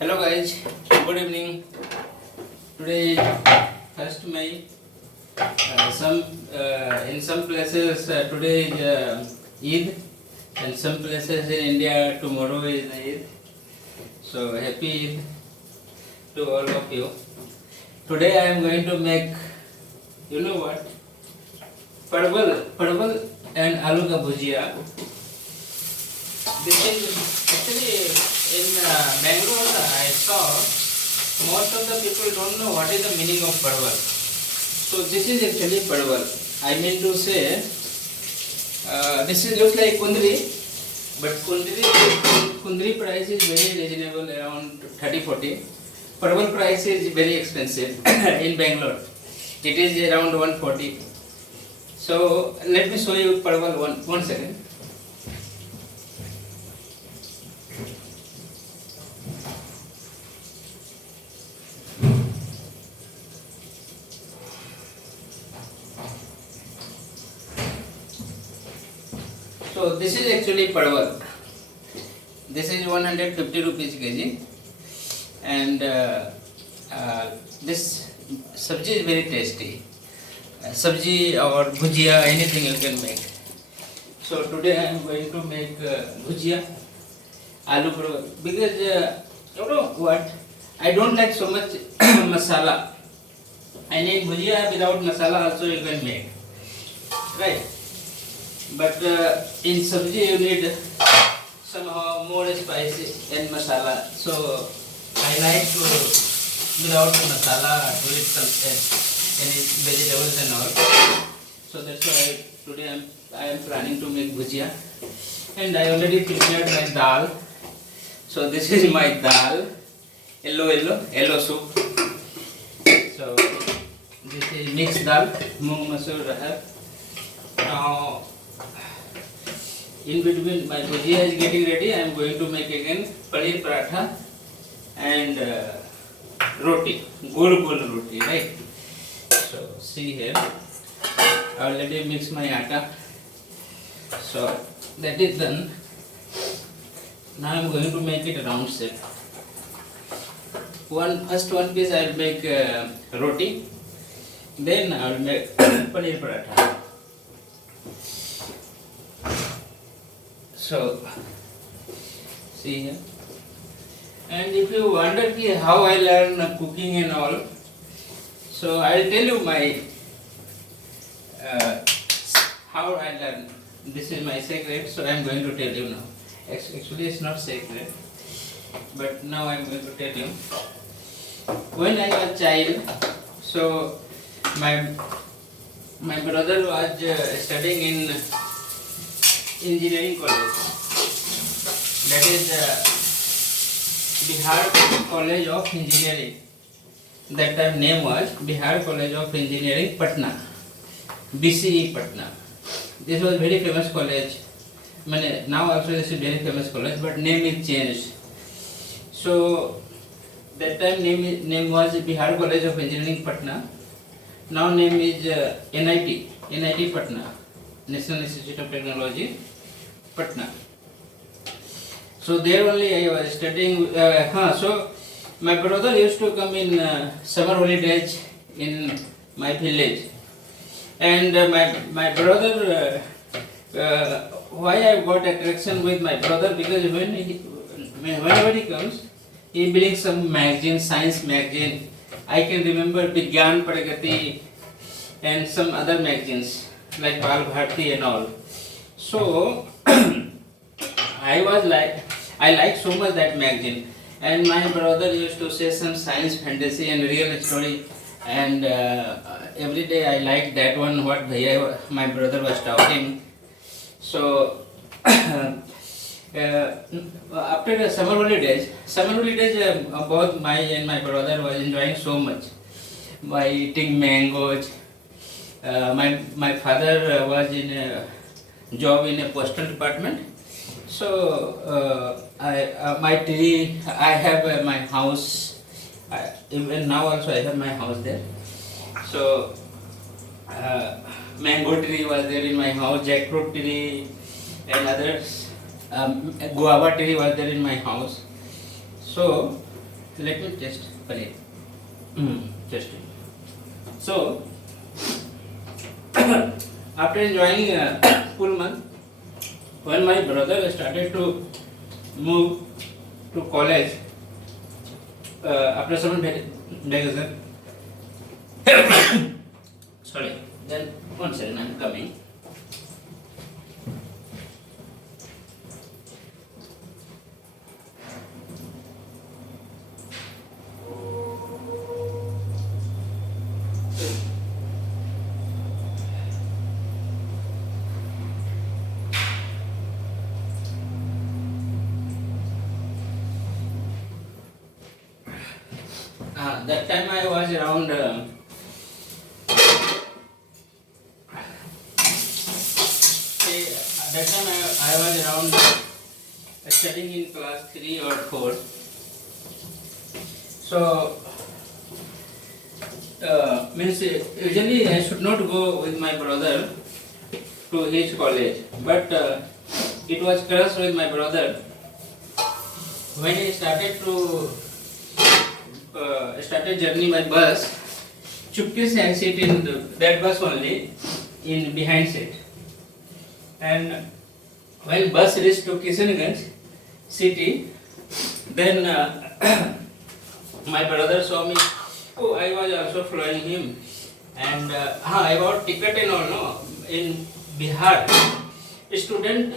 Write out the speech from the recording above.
Hello guys, good evening. Today is 1st May. In some places today is Eid, and some places in India tomorrow is Eid. So happy Eid to all of you. Today I am going to make, you know what? Parval and aloo ka bhujia. This is actually in Bangalore. I saw most of the people don't know what is the meaning of parval. So this is actually parval. I mean to say, this is looks like kundri, but kundri price is very reasonable, around 30-40. Parval price is very expensive in Bangalore. It is around 140. So let me show you parval one second. So this is actually parval. This is 150 rupees kg, and this sabji is very tasty. Sabji or bhujia, anything you can make. So today I am going to make bhujia, aloo parval, because you know what? I don't like so much masala. I need bhujia without masala also you can make, right? But in sabji you need somehow more spicy and masala. So I like to without masala to eat some any vegetables and all. So that's why today I am planning to make bhujia, and I already prepared my dal. So this is my dal, yellow soup. So this is mixed dal, moong masoor rahar. Now in between my bhujia is getting ready, I am going to make again paneer paratha and roti, gol roti, right? So see here, I already mixed my atta. So that is done. Now I am going to make it round shape. First one piece I will make roti, then I will make paneer paratha. So see here, and if you wonder how I learn cooking and all, so I will tell you my how I learn. This is my secret, so I am going to tell you now. Actually, it's not secret, but now I am going to tell you. When I was child, so my brother was studying in engineering college. That is Bihar College of Engineering. That time name was Bihar College of Engineering Patna, BCE Patna. This was very famous college. Now also this is very famous college, but name is changed. So that time name was Bihar College of Engineering Patna. Now name is NIT Patna, National Institute of Technology, Patna. So there only I was studying. So my brother used to come in summer holidays in my village, and my brother. Why I got attraction with my brother, because whenever he comes, he brings some magazine, science magazine. I can remember Vigyan Pragati and some other magazines like Bal Bharti and all. So I like so much that magazine, and my brother used to say some science, fantasy and real story, and every day I liked that one what my brother was talking. So after the summer holidays, both my brother was enjoying so much by eating mangoes. My father was in a job in a postal department. So my tree, I have my house. Even now also I have my house there. So mango tree was there in my house, jackfruit tree and others. Guava tree was there in my house. So Let me test paneer. Testing. So after enjoying a full month, when my brother started to move to college after summer vacation, sorry, then one second, I'm coming. That time I was around I was around studying in class 3 or 4. So means usually I should not go with my brother to his college, but it was crush with my brother when he started to started journey by bus. Chupke se I sit in that bus only in behind seat, and when bus reached to Kishanganj city, then my brother saw me. Oh, I was also following him, and I got ticket and all. No, in Bihar, student